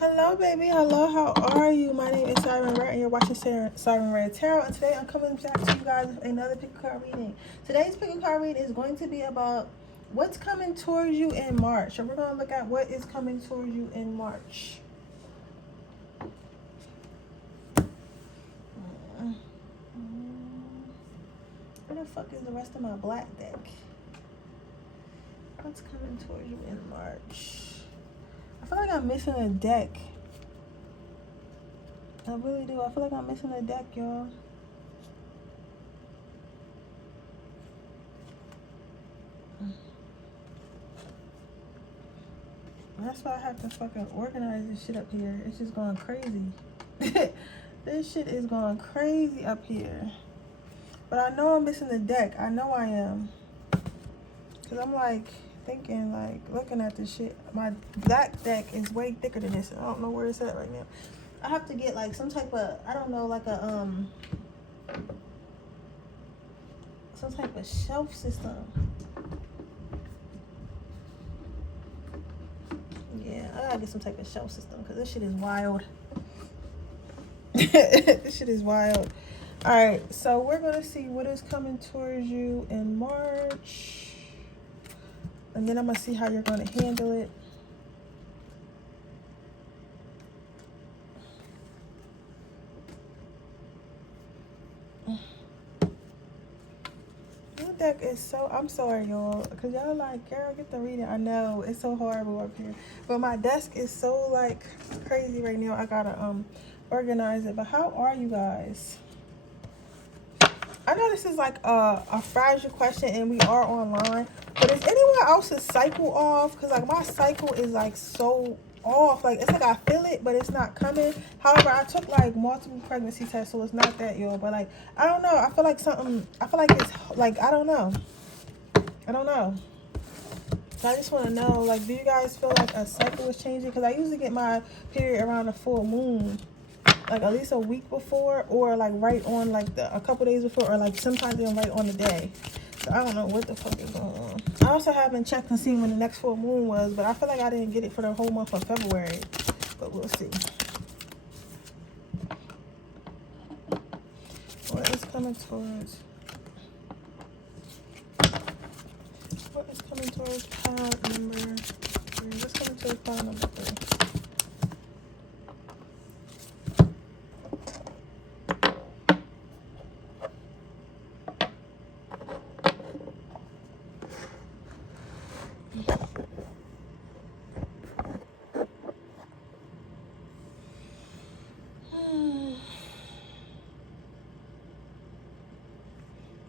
Hello, baby. Hello, how are you? My name is SirenRedd, and you're watching Siren Tarot. And today I'm coming back to you guys with another pick a card reading. Today's pick a card reading is going to be about what's coming towards you in March. And we're going to look at what is coming towards you in March. Where the fuck is the rest of my black deck? What's coming towards you in March? I feel like I'm missing a deck. I really do. I feel like I'm missing a deck, y'all. That's why I have to fucking organize this shit up here. It's just going crazy. This shit is going crazy up here. But I know I'm missing the deck. I know I am. Because I'm like thinking, like looking at this shit. My black deck is way thicker than this. I don't know where it's at right now. I have to get like some type of, I don't know, like a some type of shelf system. Yeah, I gotta get some type of shelf system because this shit is wild. This shit is wild. All right, so we're gonna see what is coming towards you in March, and then I'm gonna see how you're gonna handle it. Deck is so, I'm sorry y'all, because y'all like, girl, get the reading. I know it's so horrible up here, but my desk is so like crazy right now. I gotta organize it. But how are you guys? I know this is like a fragile question and we are online, but is anyone else's cycle off? Because like my cycle is like so off. Like it's like I feel it, but it's not coming. However, I took like multiple pregnancy tests, so it's not that, y'all. But like I don't know. I feel like something. I feel like it's like I don't know. I don't know. So I just want to know, like, do you guys feel like a cycle is changing? Because I usually get my period around the full moon, like at least a week before, or like right on like a couple days before, or like sometimes even right on the day. So I don't know what the fuck is going on. I also haven't checked and seen when the next full moon was, but I feel like I didn't get it for the whole month of February. But we'll see. What is coming towards? What is coming towards pile number 3? What's coming towards pile number 3?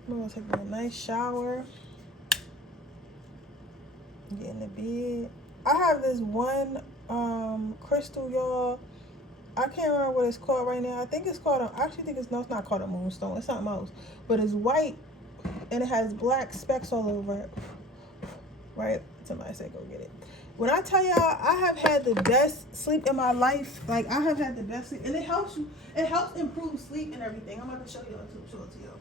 I'm gonna take a nice shower, get in the bed. I have this one crystal, y'all. I can't remember what it's called right now. I think it's called I actually think it's not called a moonstone. It's something else, but it's white and it has black specks all over it. Right? Somebody said go get it. When I tell y'all, I have had the best sleep in my life. Like I have had the best sleep, and it helps you. It helps improve sleep and everything. I'm gonna show y'all too. Show it to y'all.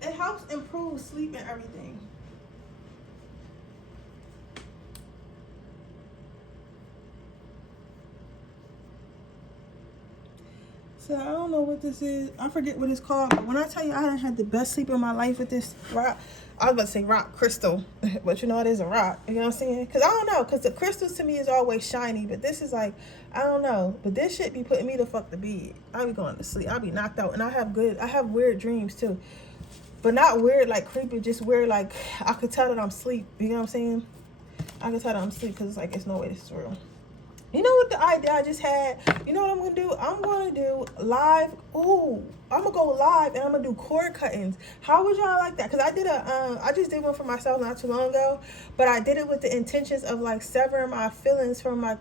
It helps improve sleep and everything. So I don't know what this is. I forget what it's called. But when I tell you I had the best sleep in my life with this rock, I was about to say rock crystal, but you know it is a rock. You know what I'm saying? Because I don't know. Because the crystals to me is always shiny, but this is like, I don't know. But this shit be putting me the fuck to bed. I be going to sleep. I be knocked out, and I have weird dreams too. But not weird like creepy, just weird like I could tell that I'm asleep. You know what I'm saying? I can tell that I'm asleep because it's like, it's no way this is real. You know what the idea I just had? You know what I'm going to do? I'm going to do live. Ooh, I'm going to go live and I'm going to do cord cuttings. How would y'all like that? Because I just did one for myself not too long ago. But I did it with the intentions of like severing my feelings from my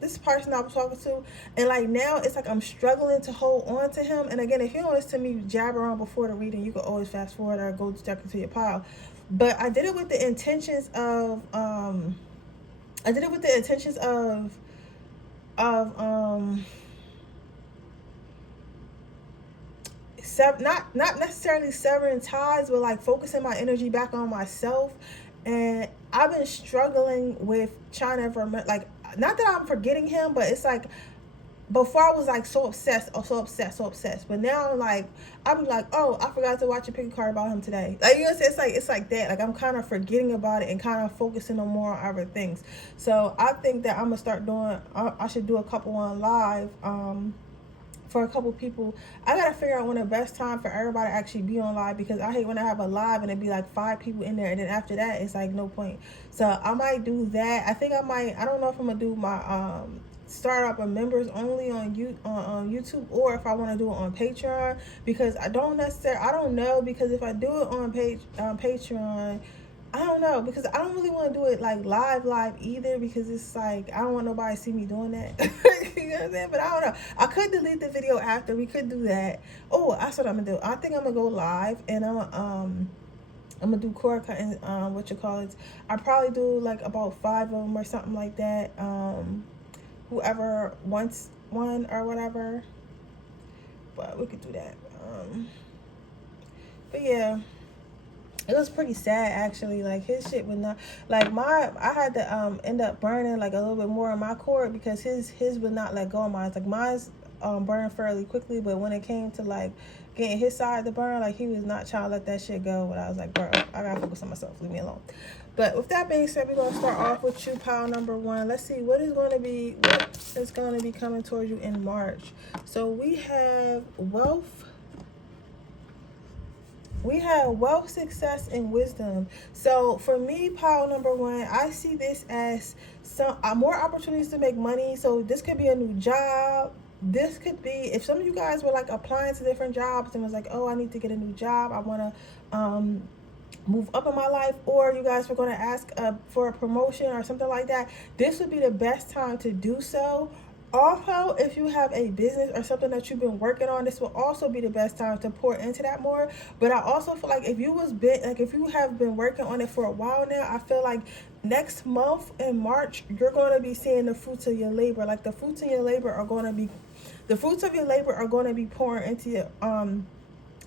this person I was talking to, and like now it's like I'm struggling to hold on to him. And again, if you don't listen to me jabber on before the reading, you can always fast forward or go check into your pile. But I did it with the intentions of not necessarily severing ties, but like focusing my energy back on myself. And I've been struggling with trying to remember, like, not that I'm forgetting him, but it's like before I was like so obsessed, but now I'm like, I'll be like, oh, I forgot to watch a pick card about him today. Like, you know, it's like that. Like, I'm kind of forgetting about it and kind of focusing on more on other things. So I think that I'm gonna start doing. I should do a couple on live. For a couple people, I gotta figure out when the best time for everybody to actually be on live, because I hate when I have a live and it be like 5 people in there, and then after that it's like no point. So I might do that. I think I might. I don't know if I'm gonna do my start up a members only on YouTube, or if I want to do it on Patreon, because I don't know, because if I do it on Patreon, I don't know, because I don't really want to do it like live either, because it's like I don't want nobody to see me doing that. You know what I'm saying? But I don't know. I could delete the video after. We could do that. Oh, that's what I'm gonna do. I think I'm gonna go live, and I'm gonna do cord cutting. I probably do like about 5 of them or something like that. Whoever wants one or whatever, but we could do that. But yeah, it was pretty sad actually. Like, his shit would not, like, I had to end up burning like a little bit more on my cord, because his would not let go of mine. Like, mine's burned fairly quickly, but when it came to like getting his side to burn, like, he was not trying to let that shit go. But I was like, bro, I gotta focus on myself, leave me alone. But with that being said, we're gonna start off with you, pile number 1. Let's see what is going to be coming towards you in March. So we have wealth, success, and wisdom. So for me, pile number 1, I see this as some more opportunities to make money. So this could be a new job. This could be, if some of you guys were like applying to different jobs and was like, oh, I need to get a new job, I want to move up in my life, or you guys were going to ask for a promotion or something like that, this would be the best time to do so. Also, if you have a business or something that you've been working on, this will also be the best time to pour into that more. But I also feel like if you have been working on it for a while now, I feel like next month in March, you're going to be seeing the fruits of your labor. Like, the fruits of your labor are going to be pouring into your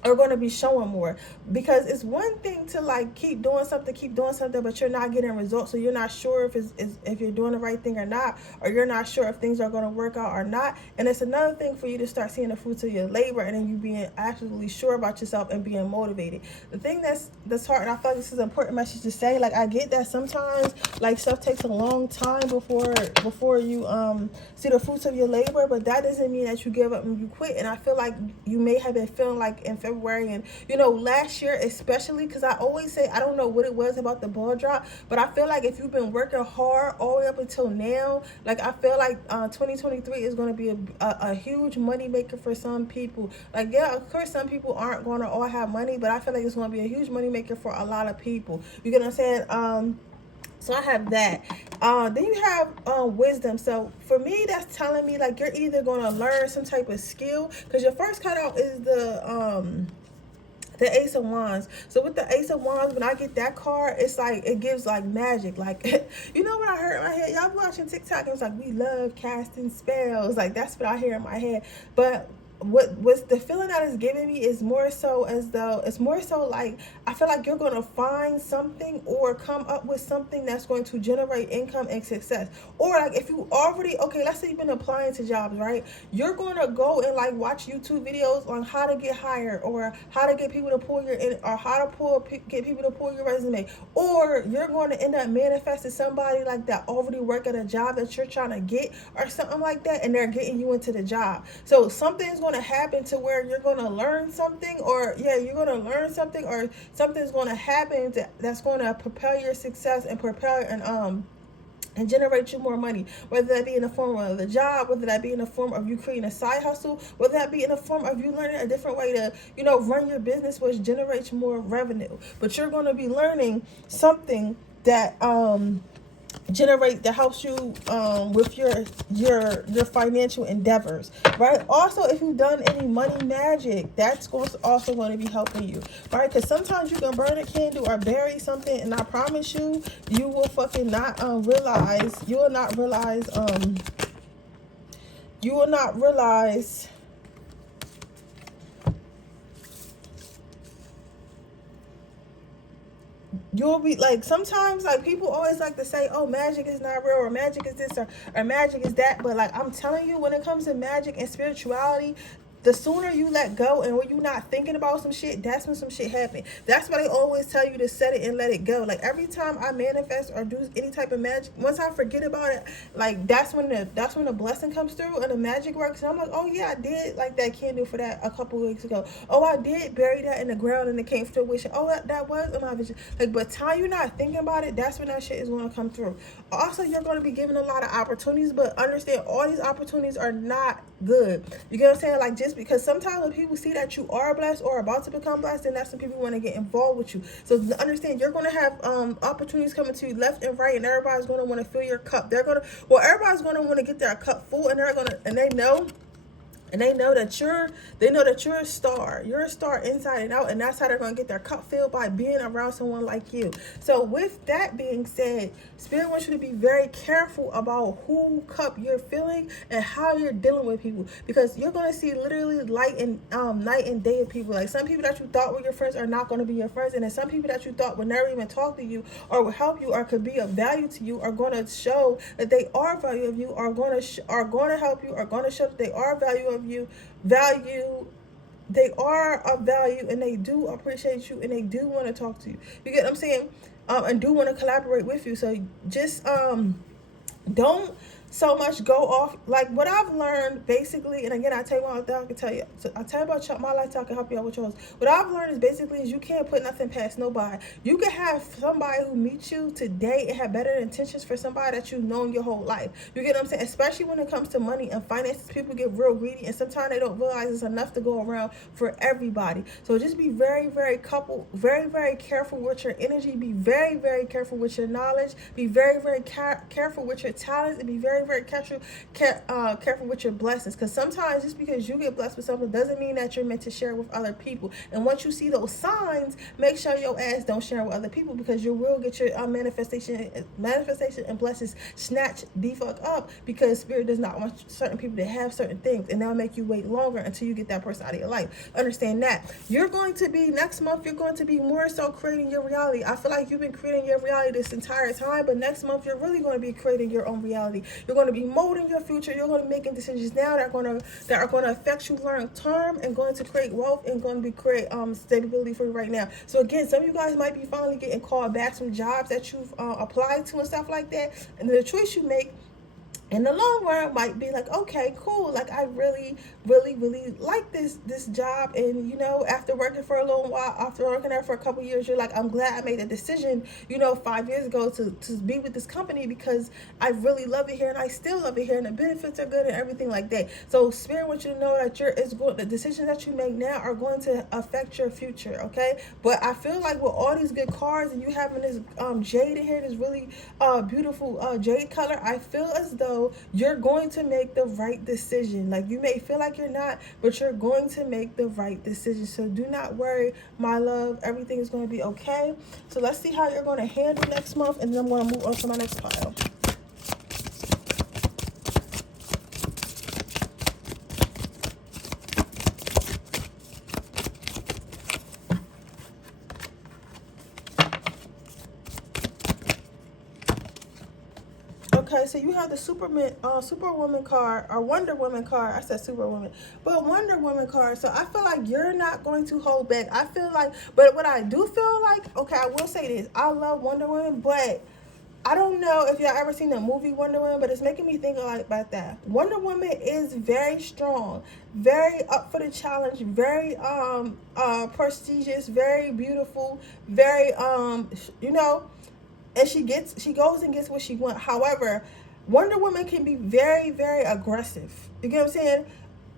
are going to be showing more, because it's one thing to like keep doing something, but you're not getting results, so you're not sure if you're doing the right thing or not, or you're not sure if things are going to work out or not. And it's another thing for you to start seeing the fruits of your labor, and then you being absolutely sure about yourself and being motivated. The thing that's hard, and I feel like this is an important message to say, like, I get that sometimes like stuff takes a long time before you see the fruits of your labor, but that doesn't mean that you give up and you quit. And I feel like you may have been feeling like in February and last year especially, because I always say, I don't know what it was about the ball drop, but I feel like if you've been working hard all the way up until now, like, I feel like 2023 is going to be a huge money maker for some people. Like, yeah, of course some people aren't going to all have money, but I feel like it's going to be a huge money maker for a lot of people. You get what I'm saying? So I have that. Then you have wisdom. So for me, that's telling me like you're either going to learn some type of skill, because your first cutout is the Ace of Wands. So with the Ace of Wands, when I get that card, it's like it gives like magic. Like, what I heard in my head? Y'all watching TikTok, and it's like, we love casting spells. Like, that's what I hear in my head. But what's the feeling that is giving me is more so as though it's more so like I feel like you're going to find something or come up with something that's going to generate income and success. Or like if you already, let's say you've been applying to jobs, right? You're going to go and like watch YouTube videos on how to get hired, or how to get people to pull your in, or how to get people to pull your resume. Or you're going to end up manifesting somebody like that already work at a job that you're trying to get or something like that, and they're getting you into the job. So something's going to happen to where you're going to learn something, or something's going to happen that's going to propel your success and propel and generate you more money, whether that be in the form of the job, whether that be in the form of you creating a side hustle, whether that be in the form of you learning a different way to run your business, which generates more revenue. But you're going to be learning something that that helps you with your financial endeavors, right? Also, if you've done any money magic, that's also going to be helping you, right? Because sometimes you can burn a candle or bury something, and I promise you, you will fucking not realize you'll be like, sometimes like people always like to say, oh, magic is not real, or magic is this, or magic is that. But like, I'm telling you, when it comes to magic and spirituality, the sooner you let go and when you're not thinking about some shit, that's when some shit happen. That's why they always tell you to set it and let it go. Like every time I manifest or do any type of magic, once I forget about it, like that's when the blessing comes through and the magic works. And I'm like, oh yeah, I did like that candle for that a couple weeks ago. Oh, I did bury that in the ground and it came through wishing. Oh, that was in my vision. Like, but time you're not thinking about it, that's when that shit is going to come through. Also, you're going to be given a lot of opportunities, but understand all these opportunities are not good. You get what I'm saying? Like, just because sometimes when people see that you are blessed or about to become blessed, then that's when people want to get involved with you. So understand, you're going to have opportunities coming to you left and right, and everybody's going to want to fill your cup. Everybody's going to want to get their cup full, and they know that you're a star. You're a star inside and out, and that's how they're going to get their cup filled, by being around someone like you. So with that being said, Spirit wants you to be very careful about who cup you're filling and how you're dealing with people, because you're going to see literally night and day of people. Like some people that you thought were your friends are not going to be your friends, and then some people that you thought would never even talk to you or would help you or could be of value to you are going to show that they are value of you, are going to help you, are going to show that they are they are of value, and they do appreciate you, and they do want to talk to you. You get what I'm saying? And do want to collaborate with you. So just don't so much go off. Like what I've learned basically, and again, I tell you what I can tell you. So I tell you about my life, so I can help you out with yours. What I've learned is basically you can't put nothing past nobody. You can have somebody who meets you today and have better intentions for somebody that you've known your whole life. You get what I'm saying? Especially when it comes to money and finances, people get real greedy, and sometimes they don't realize it's enough to go around for everybody. So just be very, very careful with your energy. Be very, very careful with your knowledge. Be very, very careful with your talents, and be very, very careful with your blessings, because sometimes just because you get blessed with something doesn't mean that you're meant to share with other people. And once you see those signs, make sure your ass don't share with other people, because you will get your manifestation and blessings snatched the fuck up, because Spirit does not want certain people to have certain things, and that'll make you wait longer until you get that person out of your life. Understand that. Next month you're going to be more so creating your reality. I feel like you've been creating your reality this entire time, but next month you're really going to be creating your own reality. You're going to be molding your future. You're going to be making decisions now that are going to affect you long term, and going to create wealth, and going to create stability for you right now. So again, some of you guys might be finally getting called back from jobs that you've applied to and stuff like that, and the choice you make in the long run might be like, okay, cool, like I really like this job, and after working for a little while, after working there for a couple years, you're like, I'm glad I made a decision 5 years ago to be with this company, because I really love it here, and I still love it here, and the benefits are good and everything like that. So Spirit wants you to know that the decisions that you make now are going to affect your future, okay? But I feel like with all these good cards, and you having this jade in here, this really beautiful jade color, I feel as though you're going to make the right decision. Like, you may feel like you're not, but you're going to make the right decision. So do not worry, my love. Everything is going to be okay. So let's see how you're going to handle next month, and then I'm going to move on to my next pile. Okay, so you have the Superwoman card, or Wonder Woman card. I said Superwoman, but Wonder Woman card. So I feel like you're not going to hold back. I feel like, but what I do feel like, okay, I will say this. I love Wonder Woman, but I don't know if y'all ever seen the movie Wonder Woman, but it's making me think about that. Wonder Woman is very strong, very up for the challenge, very prestigious, very beautiful, very and she goes and gets what she wants. However, Wonder Woman can be very, very aggressive. You get what I'm saying?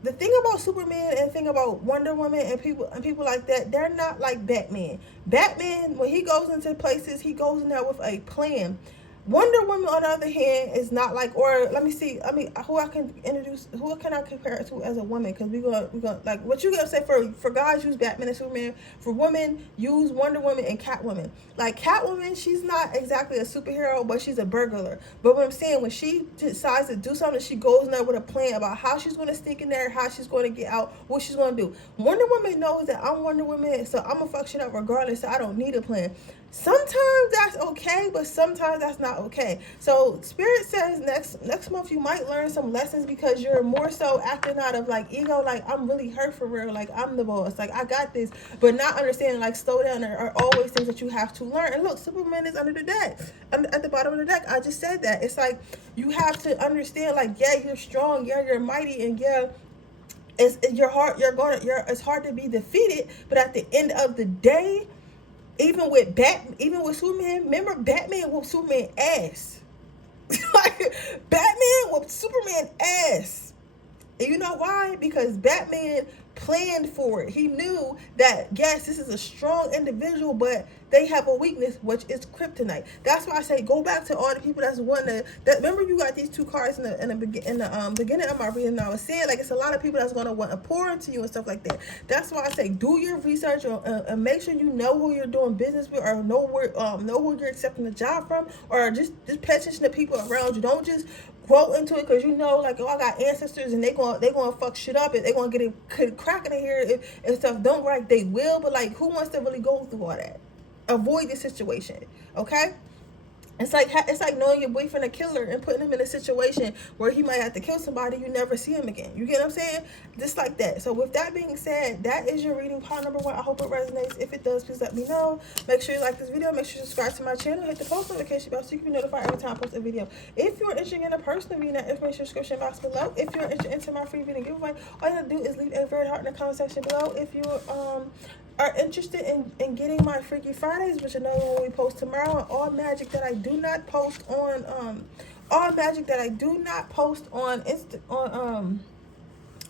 The thing about Superman and the thing about Wonder Woman and people like that, they're not like Batman. Batman, when he goes into places, he goes in there with a plan. Wonder Woman, on the other hand, is not like, or let me see, who can I compare it to as a woman? Because we gonna like, what you gonna say for guys, use Batman and Superman. For women, use Wonder Woman and Catwoman. Like Catwoman, she's not exactly a superhero, but she's a burglar. But what I'm saying, when she decides to do something, she goes in there with a plan about how she's gonna sneak in there, how she's gonna get out, what she's gonna do. Wonder Woman knows that I'm Wonder Woman, so I'm gonna fuck shit up regardless. So I don't need a plan. Sometimes that's okay, but sometimes that's not okay. So Spirit says next month you might learn some lessons because you're more so acting out of like ego, like I'm really her for real, like I'm the boss, like I got this, but not understanding like slow down. There are always things that you have to learn. And look, Superman is under the deck, at the bottom of the deck. I just said that. It's like you have to understand, like, yeah, you're strong, yeah, you're mighty, and yeah, it's it's hard to be defeated, but at the end of the day, even with Superman, remember Batman whooped Superman ass. Like Batman whooped Superman ass. And you know why? Because Batman planned for it. He knew that, yes, this is a strong individual, but they have a weakness, which is kryptonite. That's why I say go back to all the people that's wanting that. Remember, you got these two cards in the beginning of my reading. And I was saying, like, it's a lot of people that's going to want to pour into you and stuff like that. That's why I say do your research and make sure you know who you're doing business with, or know who you're accepting the job from, or just pay attention to people around you. Don't just grow into it because you know, like, oh, I got ancestors and they gonna fuck shit up and they gonna get it cracking in here if stuff don't right. They will, but like, who wants to really go through all that? Avoid the situation, okay? It's like knowing your boyfriend a killer and putting him in a situation where he might have to kill somebody, you never see him again. You get what I'm saying? Just like that. So with that being said, that is your reading pile number 1. I hope it resonates. If it does, please let me know. Make sure you like this video. Make sure you subscribe to my channel. Hit the post notification bell so you can be notified every time I post a video. If you're interested in a personal reading, that information description box below. If you're interested into my free reading giveaway, all you have to do is leave a red heart in the comment section below. If you are interested in getting my Freaky Fridays, which another one we post tomorrow, and all magic that I do not post on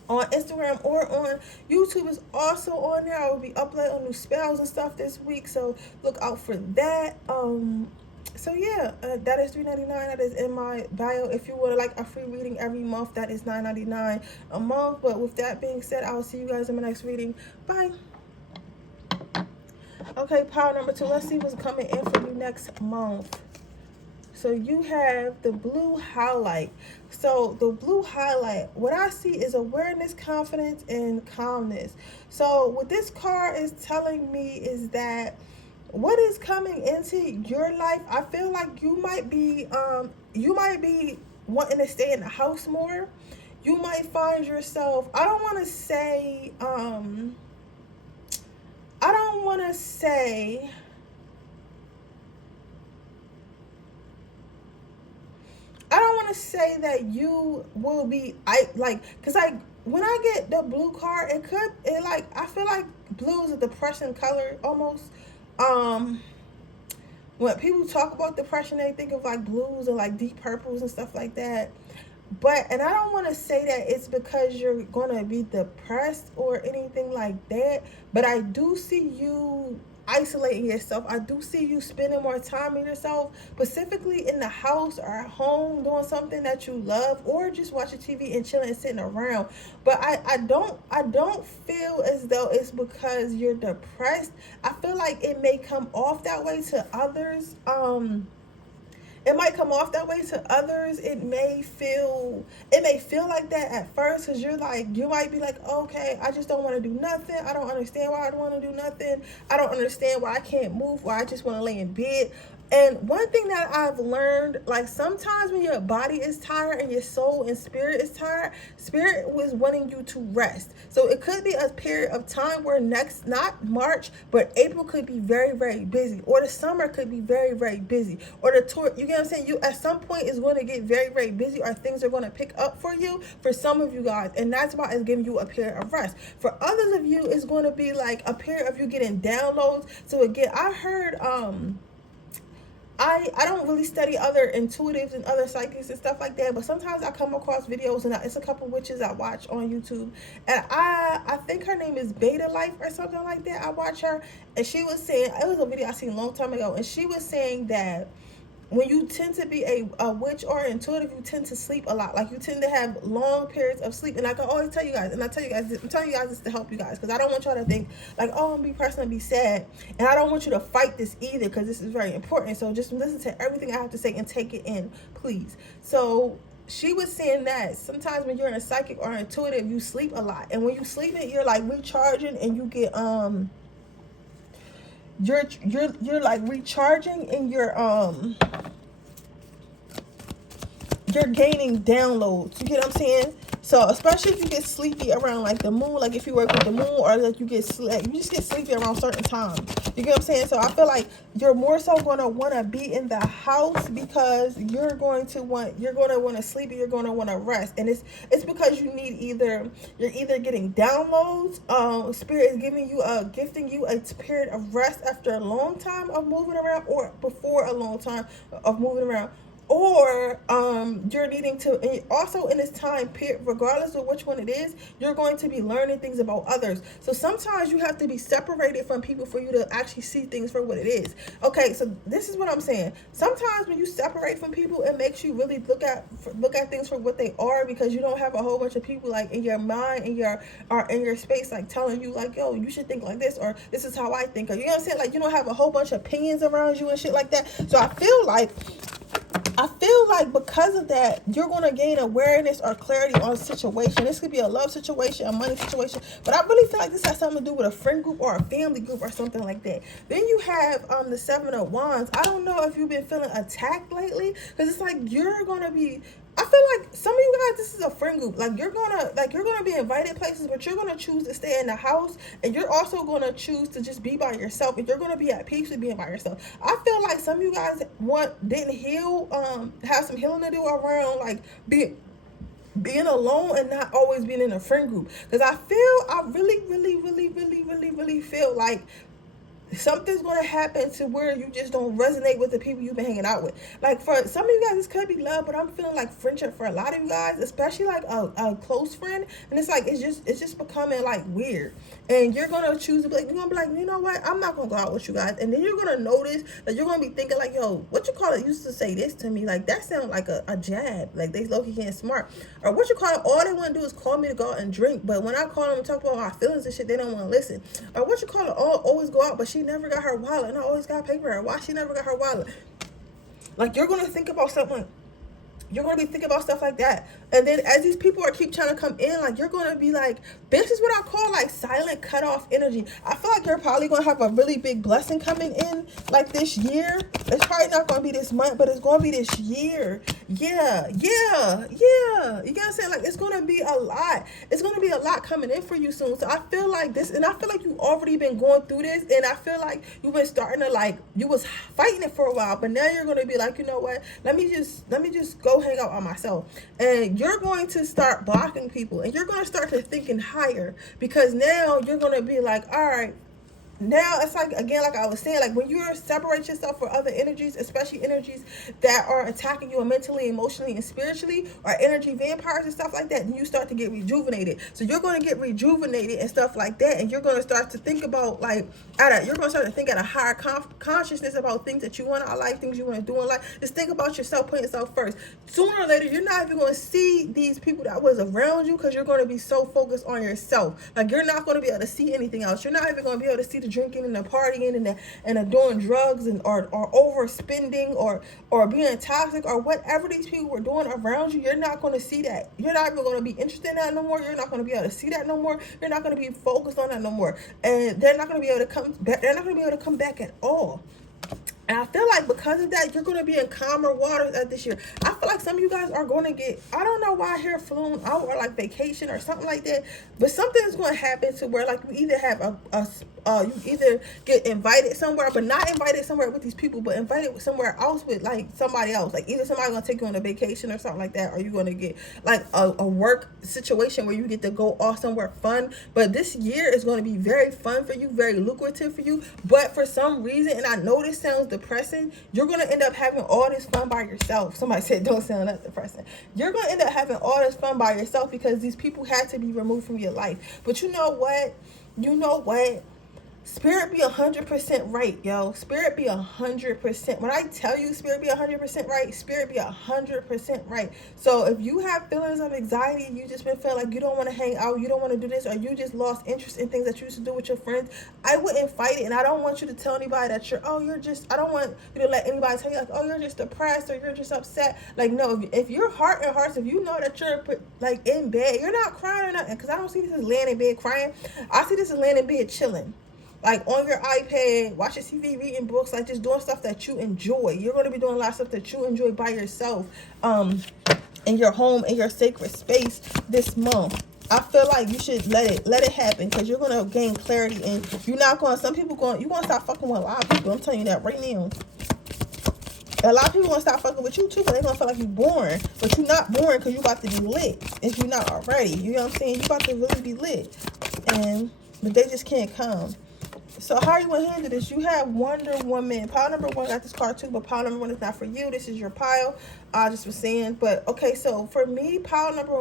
on Instagram or on YouTube is also on there. I will be uploading new spells and stuff this week, so look out for that. So yeah, that is $3.99. That is in my bio. If you would like a free reading every month, that is $9.99 a month. But with that being said, I will see you guys in my next reading. Bye. Okay, pile number 2. Let's see what's coming in for you next month. So you have the blue highlight. So the blue highlight, what I see is awareness, confidence, and calmness. So what this card is telling me is that what is coming into your life, I feel like you might be wanting to stay in the house more. You might find yourself, I don't want to say that you will be, because when I get the blue card, I feel like blue is a depression color almost. When people talk about depression, they think of like blues and like deep purples and stuff like that. And I don't want to say that it's because you're going to be depressed or anything like that, but I do see you isolating yourself. I do see you spending more time with yourself, specifically in the house or at home, doing something that you love, or just watching TV and chilling and sitting around. But I don't feel as though it's because you're depressed. I feel like it may come off that way to others. It might come off that way to others. It may feel like that at first, because you might be like, okay, I just don't want to do nothing. I don't understand why I don't want to do nothing. I don't understand why I can't move, why I just want to lay in bed. And one thing that I've learned, like, sometimes when your body is tired and your soul and spirit is tired, spirit was wanting you to rest. So it could be a period of time where not March, but April could be very, very busy, or the summer could be very, very busy, or the tour, you get what I'm saying? You at some point is going to get very, very busy, or things are going to pick up for you, for some of you guys, and that's why it's giving you a period of rest. For others of you, it's going to be like a period of you getting downloads. So again, I heard, I don't really study other intuitives and other psychics and stuff like that, but sometimes I come across videos, and it's a couple witches I watch on YouTube, and I think her name is Beta Life or something like that. I watch her, and she was saying, it was a video I seen a long time ago, and she was saying that when you tend to be a witch or intuitive, you tend to sleep a lot. Like, you tend to have long periods of sleep. And I can always tell you guys, and I'm telling you guys this to help you guys, because I don't want y'all to think like, oh, I'm be personal and be sad. And I don't want you to fight this either, because this is very important. So just listen to everything I have to say and take it in, please. So she was saying that sometimes when you're a psychic or intuitive, you sleep a lot. And when you sleep it, you're like recharging, and you get you're like recharging, and you're gaining downloads. You get what I'm saying? So especially if you get sleepy around like the moon, like if you work with the moon, or like you just get sleepy around certain times. You get what I'm saying? So I feel like you're more so going to want to be in the house, because you're going to want to sleep, and you're going to want to rest. And it's because you're either getting downloads, spirit is gifting you a period of rest after a long time of moving around, or before a long time of moving around. Or you're needing to, and also in this time period, regardless of which one it is, you're going to be learning things about others. So sometimes you have to be separated from people for you to actually see things for what it is. Okay, so this is what I'm saying. Sometimes when you separate from people, it makes you really look at things for what they are, because you don't have a whole bunch of people like in your mind, in your space, like telling you like, yo, you should think like this, or this is how I think, or you know what I'm saying? Like, you don't have a whole bunch of opinions around you and shit like that. So I feel like because of that, you're going to gain awareness or clarity on a situation. This could be a love situation, a money situation, but I really feel like this has something to do with a friend group or a family group or something like that. Then you have the 7 of Wands. I don't know if you've been feeling attacked lately, because it's like you're going to be, I feel like some of you guys, this is a friend group. Like, you're gonna be invited places, but you're gonna choose to stay in the house, and you're also gonna choose to just be by yourself, and you're gonna be at peace with being by yourself. I feel like some of you guys didn't heal, have some healing to do around like being alone and not always being in a friend group. Because I really feel like something's going to happen to where you just don't resonate with the people you've been hanging out with. Like, for some of you guys, this could be love, but I'm feeling like friendship for a lot of you guys, especially like a close friend. And it's like, it's just becoming like weird. And you're going to choose to be like, you're going to be like, you know what? I'm not going to go out with you guys. And then you're going to notice that you're going to be thinking like, yo, what you call it used to say this to me. Like, that sounds like a jab. Like, they low-key getting smart. Or what you call it, all they want to do is call me to go out and drink. But when I call them and talk about my feelings and shit, they don't want to listen. Or what you call it, always go out, but she never got her wallet, and I always got paper. Why she never got her wallet? Like, you're going to think about something. You're going to be thinking about stuff like that. And then as these people keep trying to come in, like, you're going to be like, this is what I call like silent cutoff energy. I feel like you're probably going to have a really big blessing coming in like this year. It's probably not going to be this month, but it's going to be this year. Yeah. You get what I'm saying? Like, it's going to be a lot. It's going to be a lot coming in for you soon. So I feel like this, and I feel like you've already been going through this, and I feel like you've been starting to, like, you was fighting it for a while, but now you're going to be like, you know what? Let me just go hang out on myself. And you're going to start blocking people, and you're going to start to thinking higher, because now you're going to be like, all right, now it's like, again, like I was saying, like when you separate yourself from other energies, especially energies that are attacking you mentally, emotionally, and spiritually, or energy vampires and stuff like that, then you start to get rejuvenated. So you're going to get rejuvenated and stuff like that, and you're going to start to think about like you're going to start to think at a higher consciousness about things that you want in life, things you want to do in life. Just think about yourself, putting yourself first. Sooner or later, you're not even going to see these people that was around you, because you're going to be so focused on yourself. Like, you're not going to be able to see anything else. You're not even going to be able to see the drinking and the partying and the doing drugs and or overspending or being toxic or whatever these people were doing around you. You're not going to see that. You're not even going to be interested in that no more. You're not going to be able to see that no more. You're not going to be focused on that no more. And they're not going to be able to come back. They're not going to be able to come back at all. And I feel like because of that, you're going to be in calmer waters this year. I feel like some of you guys are going to get, I don't know why, here flown out or like vacation or something like that. But something is going to happen to where like you either have you either get invited somewhere, but not invited somewhere with these people, but invited somewhere else with like somebody else. Like either somebody going to take you on a vacation or something like that, or you're going to get like a work situation where you get to go off somewhere fun. But this year is going to be very fun for you, very lucrative for you. But for some reason, and I know this sounds depressing, you're going to end up having all this fun by yourself. Somebody said don't sound that depressing. You're going to end up having all this fun by yourself because these people had to be removed from your life. But you know what? Spirit be 100% right, yo. Spirit be 100%. When I tell you Spirit be 100% right, Spirit be 100% right. So if you have feelings of anxiety, you just been feeling like you don't want to hang out, you don't want to do this, or you just lost interest in things that you used to do with your friends, I wouldn't fight it. And I don't want you to tell anybody that I don't want you to let anybody tell you like, oh, you're just depressed or you're just upset. Like, no, if your heart and hearts, if you know that you're like in bed, you're not crying or nothing, because I don't see this as laying in bed crying. I see this as laying in bed chilling. Like on your iPad, watching TV, reading books, like just doing stuff that you enjoy. You're going to be doing a lot of stuff that you enjoy by yourself, in your home, in your sacred space this month. I feel like you should let it happen, because you're going to gain clarity, and you're not going, you're going to stop fucking with a lot of people. I'm telling you that right now. A lot of people want to stop fucking with you too, because they're going to feel like you're boring. But you're not boring, because you're about to be lit. If you're not already, you know what I'm saying? You're about to really be lit. But they just can't come. So how you want to handle this? You have Wonder Woman. Pile number 1 got this card too, but pile number 1 is not for you. This is your pile. I just was saying. But okay, so for me, pile number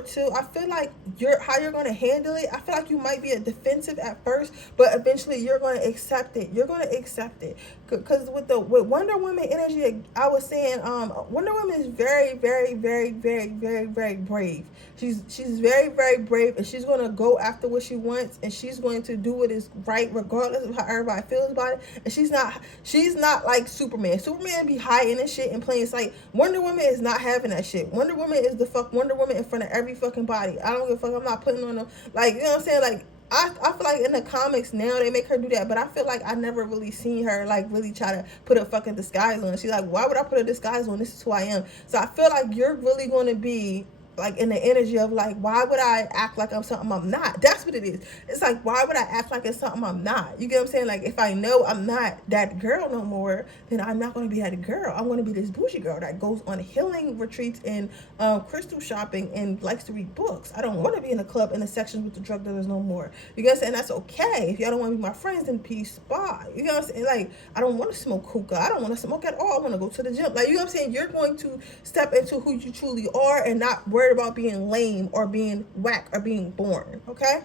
2, I feel like how you're going to handle it. I feel like you might be a defensive at first, but eventually you're going to accept it. You're going to accept it. Because with Wonder Woman energy, I was saying, Wonder Woman is very, very, very, very, very, very brave. She's very, very brave, and she's going to go after what she wants, and she's going to do what is right regardless of how everybody feels about it. And she's not like Superman. Superman be hiding and shit in plain sight. Wonder Woman is not having that shit. Wonder Woman is the fuck Wonder Woman in front of every fucking body. I don't give a fuck. I'm not putting on them, like, you know what I'm saying? Like, I feel like in the comics now they make her do that, but I feel like I never really seen her like really try to put a fucking disguise on. She's like, why would I put a disguise on? This is who I am. So I feel like you're really going to be like in the energy of like, why would I act like I'm something I'm not? That's what it is. It's like, why would I act like it's something I'm not? You get what I'm saying? Like, if I know I'm not that girl no more, then I'm not going to be that girl. I'm going to be this bougie girl that goes on healing retreats and crystal shopping and likes to read books. I don't want to be in a club in the sections with the drug dealers no more. You get what I'm saying? That's okay. If y'all don't want to be my friends, then peace, bye. You know what I'm saying? Like, I don't want to smoke hookah. I don't want to smoke at all. I want to go to the gym. Like, you know what I'm saying? You're going to step into who you truly are and not worry about being lame or being whack or being boring. Okay?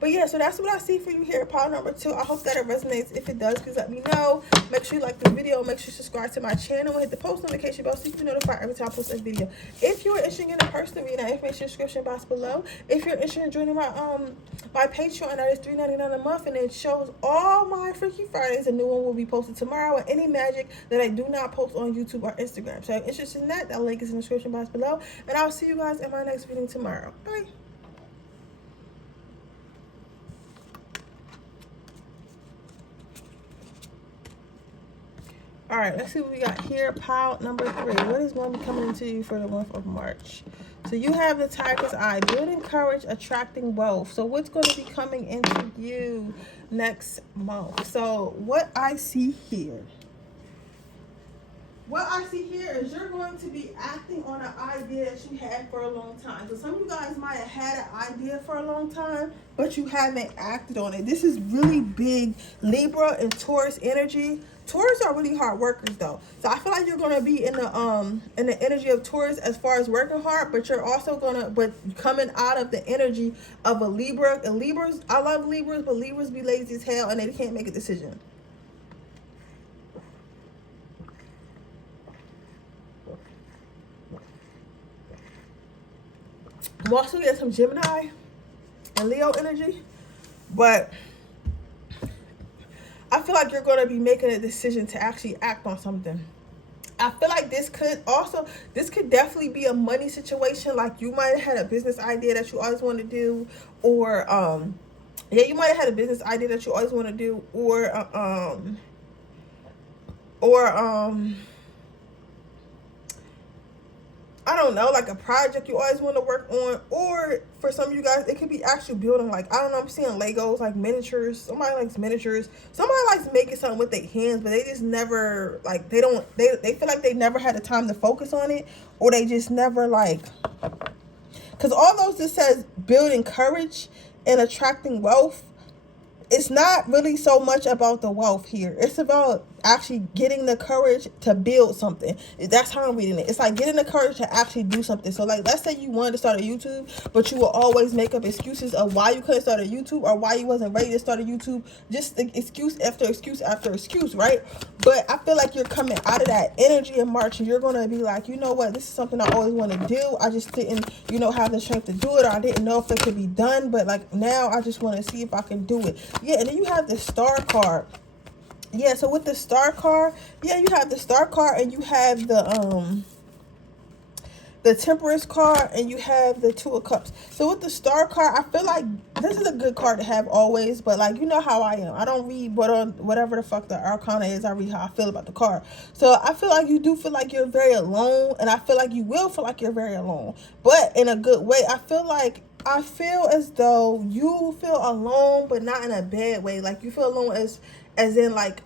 But yeah, so that's what I see for you here, pile number 2. I hope that it resonates. If it does, please let me know. Make sure you like this video. Make sure you subscribe to my channel and hit the post notification bell so you can be notified every time I post a video. If you're interested in a personal reading, information in the description box below. If you're interested in joining my Patreon, that is $3.99 a month, and it shows all my Freaky Fridays. A new one will be posted tomorrow, and any magic that I do not post on YouTube or Instagram. So if you're interested in that, that link is in the description box below. And I'll see you guys in my next video tomorrow. Bye. All right, let's see what we got here. Pile number 3. What is going to be coming into you for the month of March? So you have the Tiger's Eye, building courage, attracting wealth. So what's going to be coming into you next month? So what I see here is you're going to be acting on an idea that you had for a long time. So some of you guys might have had an idea for a long time, but you haven't acted on it. This is really big Libra and Taurus energy. Taurus are really hard workers though. So I feel like you're gonna be in the energy of Taurus as far as working hard, but you're also coming out of the energy of a Libra. And Libras, I love Libras, but Libras be lazy as hell and they can't make a decision. I'm also getting some Gemini and Leo energy, but I feel like you're going to be making a decision to actually act on something. I feel like this could definitely be a money situation. Like you might have had a business idea that you always want to do, or yeah, you might have had a business idea that you always want to do, or I don't know, like a project you always want to work on. Or for some of you guys, it could be actually building, like, I don't know, I'm seeing Legos, like miniatures. Somebody likes miniatures. Somebody likes making something with their hands, but they just never, like, they feel like they never had the time to focus on it, or they just never, like, because all those just says building courage and attracting wealth. It's not really so much about the wealth here. It's about actually getting the courage to build something. That's how I'm reading it. It's like getting the courage to actually do something. So like, let's say you wanted to start a YouTube, but you will always make up excuses of why you couldn't start a YouTube or why you wasn't ready to start a YouTube. Just excuse after excuse after excuse, right? But I feel like you're coming out of that energy in March, and you're going to be like, you know what, this is something I always want to do. I just didn't, you know, have the strength to do it, or I didn't know if it could be done, but like now I just want to see if I can do it. Yeah, and then you have the Star card. Yeah, so with the Star card, yeah, you have the Star card, and you have the Temperance card, and you have the Two of Cups. So with the Star card, I feel like this is a good card to have always, but like, you know how I am. I don't read whatever the fuck the arcana is. I read how I feel about the card. So I feel like you do feel like you're very alone, and I feel like you will feel like you're very alone, but in a good way. I feel as though you feel alone, but not in a bad way. Like you feel alone as in like,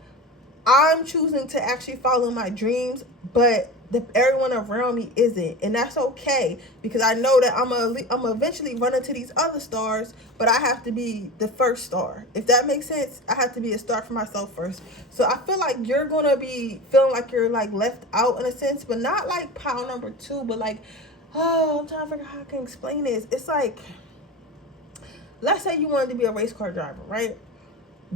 I'm choosing to actually follow my dreams, but everyone around me isn't, and that's okay, because I know that I'm eventually run into these other stars, but I have to be the first star. If that makes sense, I have to be a star for myself first. So I feel like you're gonna be feeling like you're like left out in a sense, but not like pile number 2, but like, oh, I'm trying to figure out how I can explain this. It's like, let's say you wanted to be a race car driver, right?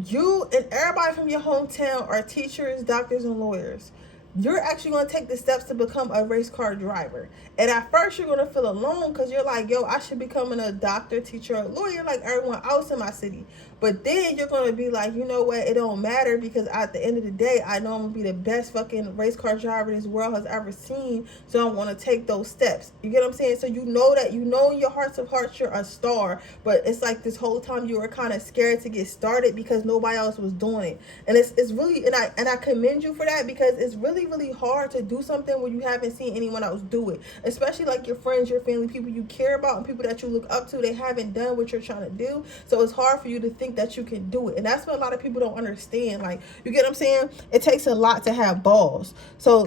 You and everybody from your hometown are teachers, doctors, and lawyers. You're actually going to take the steps to become a race car driver. And at first, you're going to feel alone because you're like, yo, I should be becoming a doctor, teacher, or lawyer like everyone else in my city. But then you're going to be like, you know what? It don't matter, because at the end of the day, I know I'm going to be the best fucking race car driver this world has ever seen. So I'm going to take those steps. You get what I'm saying? So you know that, you know in your hearts of hearts, you're a star. But it's like this whole time you were kind of scared to get started because nobody else was doing it. And it's really, and I commend you for that, because it's really, really hard to do something when you haven't seen anyone else do it. Especially like your friends, your family, people you care about, and people that you look up to. They haven't done what you're trying to do. So it's hard for you to think that you can do it. And that's what a lot of people don't understand. Like, you get what I'm saying? It takes a lot to have balls. So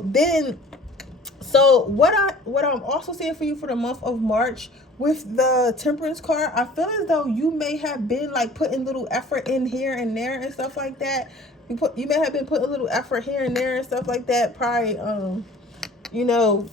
what I'm also saying for you for the month of March with the Temperance card, I feel as though you may have been like putting little effort in here and there and stuff like that. You may have been putting a little effort here and there and stuff like that. Probably, you know,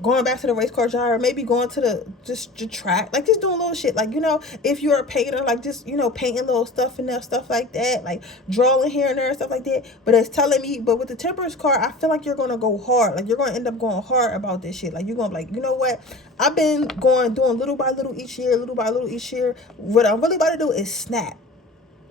going back to the race car driver, maybe going to the track, like just doing little shit, like, you know, if you're a painter, like just, you know, painting little stuff and stuff like that, like drawing here and there and stuff like that. But it's telling me, but with the Temperance card, I feel like you're gonna go hard, like you're gonna end up going hard about this shit. Like you're gonna be like, you know what, I've been doing little by little each year. What I'm really about to do is snap.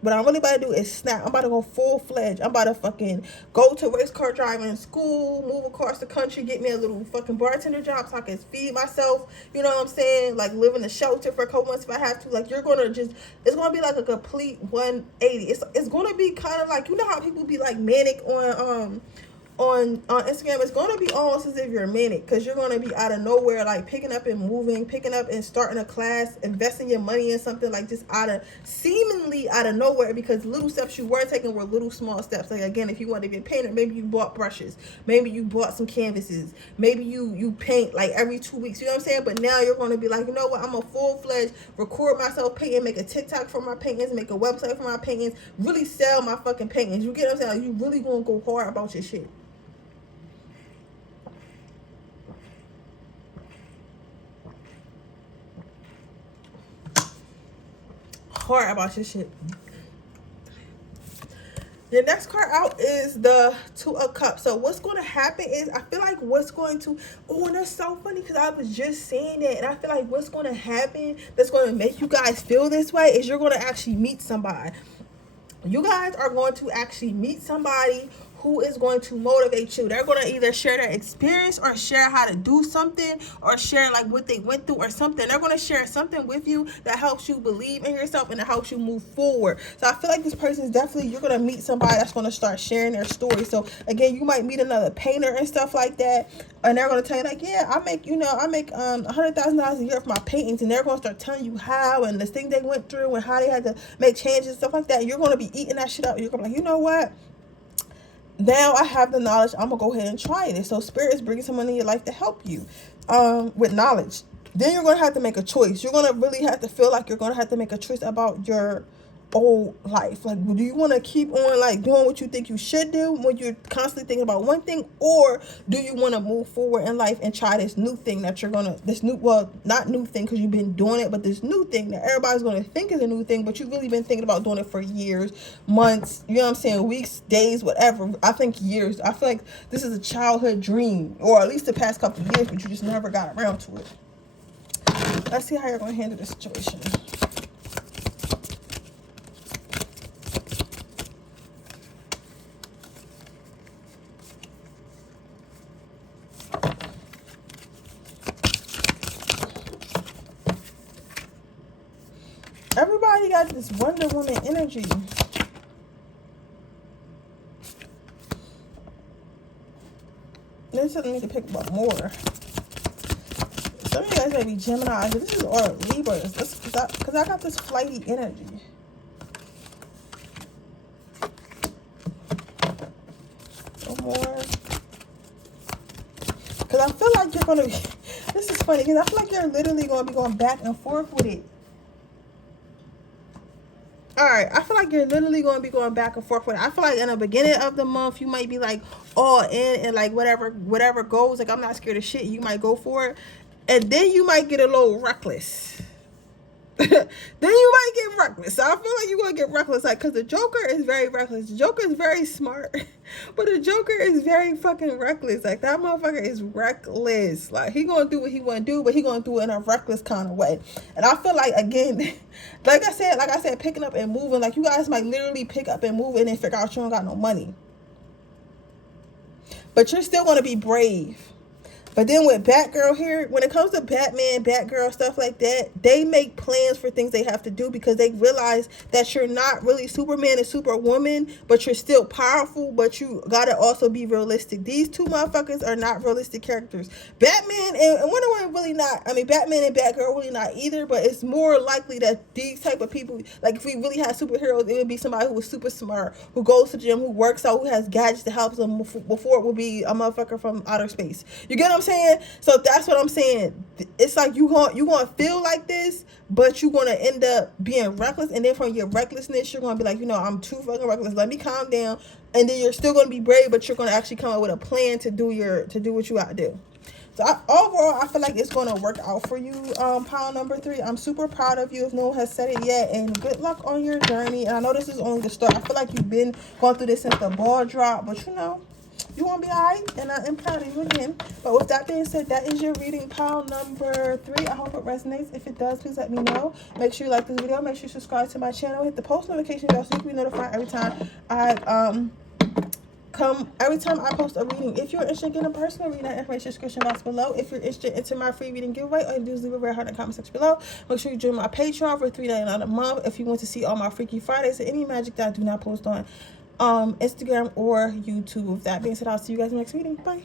What I'm really about to do is snap. I'm about to go full-fledged. I'm about to fucking go to race car driving school, move across the country, get me a little fucking bartender job so I can feed myself. You know what I'm saying? Like live in a shelter for a couple months if I have to. Like you're gonna just, it's gonna be like a complete 180. It's gonna be kind of like, you know how people be like manic on Instagram. It's going to be almost as if you're manic, because you're going to be out of nowhere, like picking up and starting a class, investing your money in something, like just seemingly out of nowhere, because little steps you were taking were little small steps. Like again, if you want to be a painter, maybe you bought brushes, maybe you bought some canvases, maybe you paint like every 2 weeks, you know what I'm saying? But now you're going to be like, you know what, I'm a full-fledged record myself painting, make a TikTok for my paintings, make a website for my paintings, really sell my fucking paintings. You get what I'm saying? Like, you really going to go hard about your shit. Hard about your shit. Your next card out is the Two of Cups. So what's going to happen is, I feel like and that's so funny, because I was just saying that, and I feel like what's going to happen that's going to make you guys feel this way is you're going to actually meet somebody. You guys are going to actually meet somebody who is going to motivate you. They're going to either share their experience or share how to do something or share like what they went through or something. They're going to share something with you that helps you believe in yourself and that helps you move forward. So I feel like this person is definitely, you're going to meet somebody that's going to start sharing their story. So again, you might meet another painter and stuff like that, and they're going to tell you like, yeah, I make $100,000 a year for my paintings, and they're going to start telling you how and the thing they went through and how they had to make changes and stuff like that. You're going to be eating that shit up. You're going to be like, you know what? Now I have the knowledge, I'm going to go ahead and try this. So Spirit is bringing someone in your life to help you with knowledge. Then you're going to have to make a choice. You're going to really have to feel like you're going to have to make a choice about your old life? Like, do you want to keep on like doing what you think you should do when you're constantly thinking about one thing, or do you want to move forward in life and try this new thing that you're gonna, this new, well, not new thing because you've been doing it, but this new thing that everybody's gonna think is a new thing, but you've really been thinking about doing it for years, months, you know what I'm saying, weeks, days, whatever. I think years. I feel like this is a childhood dream, or at least the past couple of years, but you just never got around to it. Let's see how you're gonna handle this situation. Everybody got this Wonder Woman energy. This doesn't need to pick up more. Some of you guys may be Gemini. This is or Libras. Because I got this flighty energy. No more. Because I feel like you're going to be... This is funny. Because I feel like you're literally going to be going back and forth with it. Alright, I feel like you're literally going to be going back and forth with it. I feel like in the beginning of the month, you might be like all in and like whatever goes. Like, I'm not scared of shit. You might go for it. And then you might get a little reckless. Then you might get reckless. So I feel like you're going to get reckless. Like, because the Joker is very reckless. The Joker is very smart. But the Joker is very fucking reckless. Like, that motherfucker is reckless. Like, he going to do what he want to do, but he going to do it in a reckless kind of way. And I feel like, again, like I said, picking up and moving. Like, you guys might literally pick up and move and then figure out you don't got no money. But you're still going to be brave. But then with Batgirl here, when it comes to Batman, Batgirl, stuff like that, they make plans for things they have to do because they realize that you're not really Superman and Superwoman, but you're still powerful, but you gotta also be realistic. These two motherfuckers are not realistic characters. Batman and Wonder Woman really not. I mean, Batman and Batgirl really not either, but it's more likely that these type of people, like if we really had superheroes, it would be somebody who was super smart, who goes to the gym, who works out, who has gadgets to help them before it would be a motherfucker from outer space. You get what I'm saying? So that's what I'm saying. It's like you gonna feel like this, but you're gonna end up being reckless, and then from your recklessness, you're gonna be like, you know, I'm too fucking reckless. Let me calm down, and then you're still gonna be brave, but you're gonna actually come up with a plan to do what you gotta do. So overall, I feel like it's gonna work out for you, pile number 3. I'm super proud of you if no one has said it yet, and good luck on your journey. And I know this is only the start. I feel like you've been going through this since the ball dropped, but you know, you won't be alright, and I am proud of you again. But with that being said, that is your reading, pile number 3. I hope it resonates. If it does, please let me know. Make sure you like this video. Make sure you subscribe to my channel. Hit the post notification bell so you can be notified every time I post a reading. If you're interested in getting a personal reading, that information in the description box below. If you're interested into my free reading giveaway, all you do is leave a red heart in the comment section below. Make sure you join my Patreon for $3.99 a month if you want to see all my Freaky Fridays and any magic that I do not post on Instagram or YouTube. With that being said, I'll see you guys in the next reading. Bye.